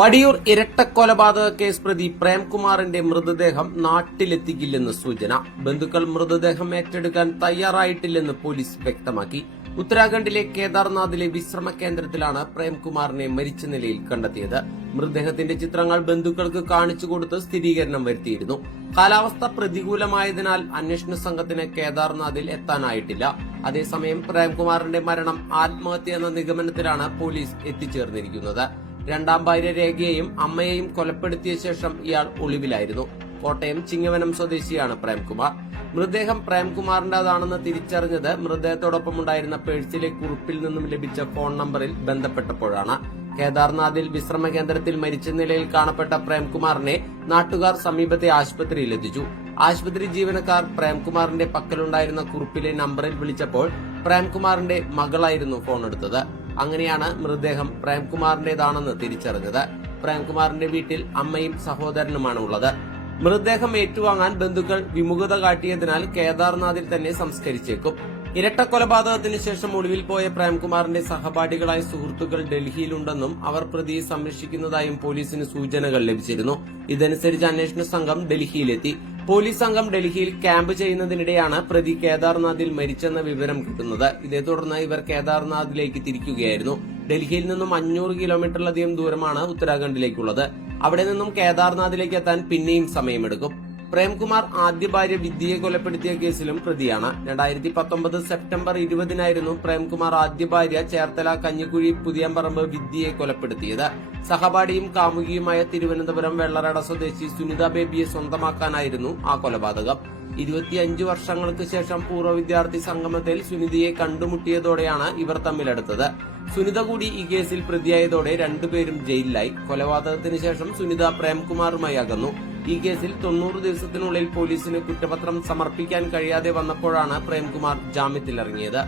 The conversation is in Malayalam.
പടിയൂർ ഇരട്ടക്കൊലപാതക കേസ് പ്രതി പ്രേംകുമാറിന്റെ മൃതദേഹം നാട്ടിലെത്തിക്കില്ലെന്ന് സൂചന. ബന്ധുക്കൾ മൃതദേഹം ഏറ്റെടുക്കാൻ തയ്യാറായിട്ടില്ലെന്ന് പോലീസ് വ്യക്തമാക്കി. ഉത്തരാഖണ്ഡിലെ കേദാർനാഥിലെ വിശ്രമ കേന്ദ്രത്തിലാണ് പ്രേംകുമാറിനെ മരിച്ച നിലയിൽ കണ്ടെത്തിയത്. മൃതദേഹത്തിന്റെ ചിത്രങ്ങൾ ബന്ധുക്കൾക്ക് കാണിച്ചു കൊടുത്ത് സ്ഥിരീകരണം വരുത്തിയിരുന്നു. കാലാവസ്ഥ പ്രതികൂലമായതിനാൽ അന്വേഷണ സംഘത്തിന് കേദാർനാഥിൽ എത്താനായിട്ടില്ല. അതേസമയം പ്രേംകുമാറിന്റെ മരണം ആത്മഹത്യ എന്ന നിഗമനത്തിലാണ് പോലീസ് എത്തിച്ചേർന്നിരിക്കുന്നത്. രണ്ടാം ഭാര്യ രേഖയെയും അമ്മയെയും കൊലപ്പെടുത്തിയ ശേഷം ഇയാൾ ഒളിവിലായിരുന്നു. കോട്ടയം ചിങ്ങവനം സ്വദേശിയാണ് പ്രേംകുമാർ. മൃതദേഹം പ്രേംകുമാറിന്റേതാണെന്ന് തിരിച്ചറിഞ്ഞത് മൃതദേഹത്തോടൊപ്പം ഉണ്ടായിരുന്ന പേഴ്സിലെ കുറിപ്പിൽ നിന്നും ലഭിച്ച ഫോൺ നമ്പറിൽ ബന്ധപ്പെട്ടപ്പോഴാണ്. കേദാർനാഥിൽ വിശ്രമ കേന്ദ്രത്തിൽ മരിച്ച നിലയിൽ കാണപ്പെട്ട പ്രേംകുമാറിനെ നാട്ടുകാർ സമീപത്തെ ആശുപത്രിയിൽ എത്തിച്ചു. ആശുപത്രി ജീവനക്കാർ പ്രേംകുമാറിന്റെ പക്കലുണ്ടായിരുന്ന കുറിപ്പിലെ നമ്പറിൽ വിളിച്ചപ്പോൾ പ്രേംകുമാറിന്റെ മകളായിരുന്നു ഫോൺ എടുത്തത്. അങ്ങനെയാണ് മൃതദേഹം പ്രേംകുമാറിന്റേതാണെന്ന് തിരിച്ചറിഞ്ഞത്. പ്രേംകുമാറിന്റെ വീട്ടിൽ അമ്മയും സഹോദരനുമാണ് ഉള്ളത്. മൃതദേഹം ഏറ്റുവാങ്ങാൻ ബന്ധുക്കൾ വിമുഖത കാട്ടിയതിനാൽ കേദാർനാഥിൽ തന്നെ സംസ്കരിച്ചേക്കും. ഇരട്ട കൊലപാതകത്തിന് ശേഷം ഒളിവിൽ പോയ പ്രേംകുമാറിന്റെ സഹപാഠികളായ സുഹൃത്തുക്കൾ ഡൽഹിയിലുണ്ടെന്നും അവർ പ്രതിയെ സംരക്ഷിക്കുന്നതായും പോലീസിന് സൂചനകൾ ലഭിച്ചിരുന്നു. ഇതനുസരിച്ച് അന്വേഷണ സംഘം ഡൽഹിയിലെത്തി. പോലീസ് സംഘം ഡൽഹിയിൽ ക്യാമ്പ് ചെയ്യുന്നതിനിടെയാണ് പ്രതി കേദാർനാഥിൽ മരിച്ചെന്ന വിവരം കിട്ടുന്നത്. ഇതേ തുടർന്ന് ഇവർ കേദാർനാഥിലേക്ക് തിരിക്കുകയായിരുന്നു. ഡൽഹിയിൽ നിന്നും അഞ്ഞൂറ് കിലോമീറ്ററിലധികം ദൂരമാണ് ഉത്തരാഖണ്ഡിലേക്കുള്ളത്. അവിടെ നിന്നും കേദാർനാഥിലേക്ക് എത്താൻ പിന്നെയും സമയമെടുക്കും. പ്രേംകുമാർ ആദ്യ ഭാര്യ വിദ്യയെ കൊലപ്പെടുത്തിയ കേസിലും പ്രതിയാണ്. രണ്ടായിരത്തി പത്തൊമ്പത് സെപ്റ്റംബർ ഇരുപതിനായിരുന്നു പ്രേംകുമാർ ആദ്യ ഭാര്യ ചേർത്തല കഞ്ഞിക്കുഴി പുതിയമ്പറമ്പ് വിദ്യയെ കൊലപ്പെടുത്തിയത്. സഹപാഠിയും കാമുകിയുമായ തിരുവനന്തപുരം വെള്ളറട സ്വദേശി സുനിത ബേബിയെ സ്വന്തമാക്കാനായിരുന്നു ആ കൊലപാതകം. ഇരുപത്തിയഞ്ചു വർഷങ്ങൾക്ക് ശേഷം പൂർവ വിദ്യാർത്ഥി സംഗമത്തിൽ സുനിതയെ കണ്ടുമുട്ടിയതോടെയാണ് ഇവർ തമ്മിലെടുത്തത്. സുനിത കൂടി ഈ കേസിൽ പ്രതിയായതോടെ രണ്ടുപേരും ജയിലിലായി. കൊലപാതകത്തിന് ശേഷം സുനിത പ്രേംകുമാറുമായി അകന്നു. ഈ കേസിൽ തൊണ്ണൂറ് ദിവസത്തിനുള്ളിൽ പോലീസിന് കുറ്റപത്രം സമർപ്പിക്കാൻ കഴിയാതെ വന്നപ്പോഴാണ് പ്രേംകുമാർ ജാമ്യത്തിലിറങ്ങിയത്.